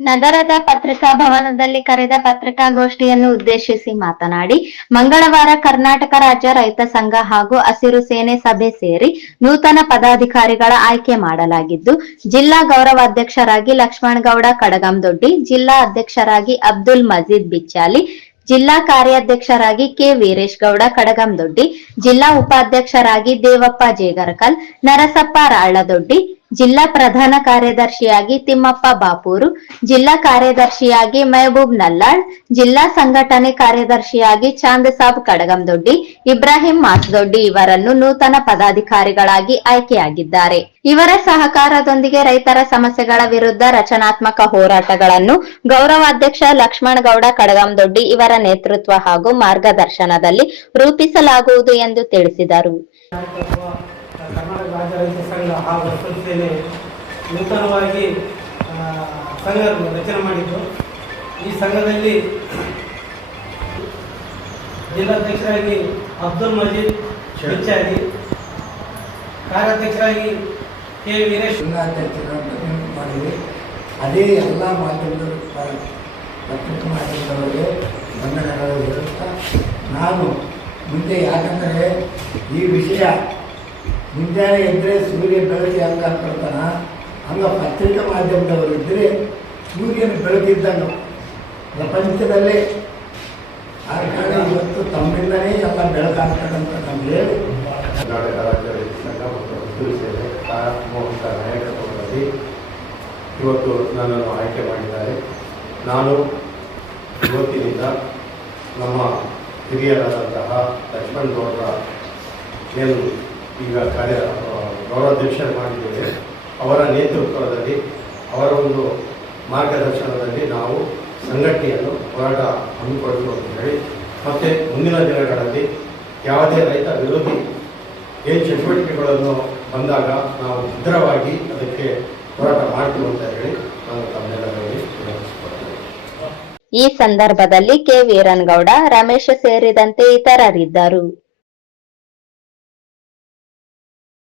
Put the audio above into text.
ನಗರದ ಪತ್ರಿಕಾ ಭವನದಲ್ಲಿ ಕರೆದ ಪತ್ರಿಕಾಗೋಷ್ಠಿಯನ್ನು ಉದ್ದೇಶಿಸಿ ಮಾತನಾಡಿ, ಮಂಗಳವಾರ ಕರ್ನಾಟಕ ರಾಜ್ಯ ರೈತ ಸಂಘ ಹಾಗೂ ಹಸಿರು ಸೇನೆ ಸಭೆ ಸೇರಿ ನೂತನ ಪದಾಧಿಕಾರಿಗಳ ಆಯ್ಕೆ ಮಾಡಲಾಗಿದ್ದು, ಜಿಲ್ಲಾ ಗೌರವಾಧ್ಯಕ್ಷರಾಗಿ ಲಕ್ಷ್ಮಣಗೌಡ ಕಡಗಂದೊಡ್ಡಿ ಜಿಲ್ಲಾ ಅಧ್ಯಕ್ಷರಾಗಿ ಅಬ್ದುಲ್ ಮಜೀದ್ ಬಿಚ್ಚಾಲಿ, ಜಿಲ್ಲಾ ಕಾರ್ಯಾಧ್ಯಕ್ಷರಾಗಿ ಕೆ ವೀರೇಶ್ ಗೌಡ ಕಡಗಂದೊಡ್ಡಿ ಜಿಲ್ಲಾ ಉಪಾಧ್ಯಕ್ಷರಾಗಿ ದೇವಪ್ಪ ಜೇಗರಕಲ್, ನರಸಪ್ಪ ರಾಳದೊಡ್ಡಿ ಜಿಲ್ಲಾ ಪ್ರಧಾನ ಕಾರ್ಯದರ್ಶಿಯಾಗಿ ತಿಮ್ಮಪ್ಪ ಬಾಪೂರು, ಜಿಲ್ಲಾ ಕಾರ್ಯದರ್ಶಿಯಾಗಿ ಮೆಹಬೂಬ್ ನಲ್ಲಾಳ್, ಜಿಲ್ಲಾ ಸಂಘಟನೆ ಕಾರ್ಯದರ್ಶಿಯಾಗಿ ಚಾಂದ್ ಸಾಬ್ ಕಡಗಂದೊಡ್ಡಿ, ಇಬ್ರಾಹಿಂ ಮಾಸ್ದೊಡ್ಡಿ ಇವರನ್ನು ನೂತನ ಪದಾಧಿಕಾರಿಗಳಾಗಿ ಆಯ್ಕೆಯಾಗಿದ್ದಾರೆ. ಇವರ ಸಹಕಾರದೊಂದಿಗೆ ರೈತರ ಸಮಸ್ಯೆಗಳ ವಿರುದ್ಧ ರಚನಾತ್ಮಕ ಹೋರಾಟಗಳನ್ನು ಗೌರವಾಧ್ಯಕ್ಷ ಲಕ್ಷ್ಮಣಗೌಡ ಕಡಗಂದೊಡ್ಡಿ ಇವರ ನೇತೃತ್ವ ಹಾಗೂ ಮಾರ್ಗದರ್ಶನದಲ್ಲಿ ರೂಪಿಸಲಾಗುವುದು ಎಂದು ತಿಳಿಸಿದರು. ಕರ್ನಾಟಕ ರಾಜ್ಯ ರೈತ ಸಂಘ ಹಾಗೂ ಹಸಿರು ಸೇನೆ ನೂತನವಾಗಿ ಸಂಘವನ್ನು ಸಂಘ ರಚನೆ ಮಾಡಿದ್ದು. ಈ ಸಂಘದಲ್ಲಿ ಜಿಲ್ಲಾಧ್ಯಕ್ಷರಾಗಿ ಅಬ್ದುಲ್ ಮಜೀದ್ ಹೆಚ್ಚಾಗಿ ಕಾರ್ಯಾಧ್ಯಕ್ಷರಾಗಿ ಕೆ. ವೀರೇಶ್ ಜಿಲ್ಲಾಧ್ಯಕ್ಷರನ್ನು ಮಾಡಿದೆ ಅದೇ ಎಲ್ಲ ಮಾಧ್ಯಮದವರು ಪ- ಪತ್ರಿಕಾ ಮಾಧ್ಯಮದವರಿಗೆ ವಂದನೆಗಳು ಹೇಳುತ್ತಾ ನಾನು ಮುಂದೆ ಯಾಕಂದರೆ ಈ ವಿಷಯ ಮುಂಜಾನೆ ಇದ್ದರೆ ಸೂರ್ಯ ಬೆಳಗ್ಗೆ ಹಂಗೆ ಅನ್ಕೊಳ್ತಾನ ಹಂಗೆ ಪತ್ರಿಕಾ ಮಾಧ್ಯಮದವರು ಇದ್ದರೆ ಸೂರ್ಯನ ಬೆಳಕಿದ್ದಂಗೆ. ಪ್ರಪಂಚದಲ್ಲೇ ಆ ಕಾರಣ ಇವತ್ತು ತಮ್ಮಿಂದನೇ ಎಲ್ಲ ಬೆಳಕಾಗ್ತಕ್ಕಂಥ ನಮ್ಗೆ. ಹೇಳಿ ಇವತ್ತು ನನ್ನನ್ನು ಆಯ್ಕೆ ಮಾಡಿದ್ದಾರೆ. ನಾನು ಇವತ್ತಿನಿಂದ ನಮ್ಮ ಹಿರಿಯರಾದಂತಹ ಲಕ್ಷ್ಮಣ್ ಗೌಡರ ಏನು ಈಗ ಕಾರ್ಯ ಗೌರವಾಧ್ಯಕ್ಷರು ಮಾಡಿದ್ದೇವೆ ಅವರ ನೇತೃತ್ವದಲ್ಲಿ, ಅವರ ಒಂದು ಮಾರ್ಗದರ್ಶನದಲ್ಲಿ ನಾವು ಸಂಘಟನೆಯನ್ನು ಹೋರಾಟ ಹಮ್ಮಿಕೊಳ್ತೀವಿ ಅಂತ ಹೇಳಿ, ಮತ್ತು ಮುಂದಿನ ದಿನಗಳಲ್ಲಿ ಯಾವುದೇ ರೈತ ವಿರೋಧಿ ಏನು ಚಟುವಟಿಕೆಗಳನ್ನು ಬಂದಾಗ ನಾವು ಭದ್ರವಾಗಿ ಅದಕ್ಕೆ ಹೋರಾಟ ಮಾಡ್ತೀವಿ ಅಂತ ಹೇಳಿ ನಾನು ತಮ್ಮೆಲ್ಲರಲ್ಲಿ ಈ ಸಂದರ್ಭದಲ್ಲಿ ಕೆ. ವೀರನ್ಗೌಡ, ರಮೇಶ್ ಸೇರಿದಂತೆ ಇತರರಿದ್ದರು.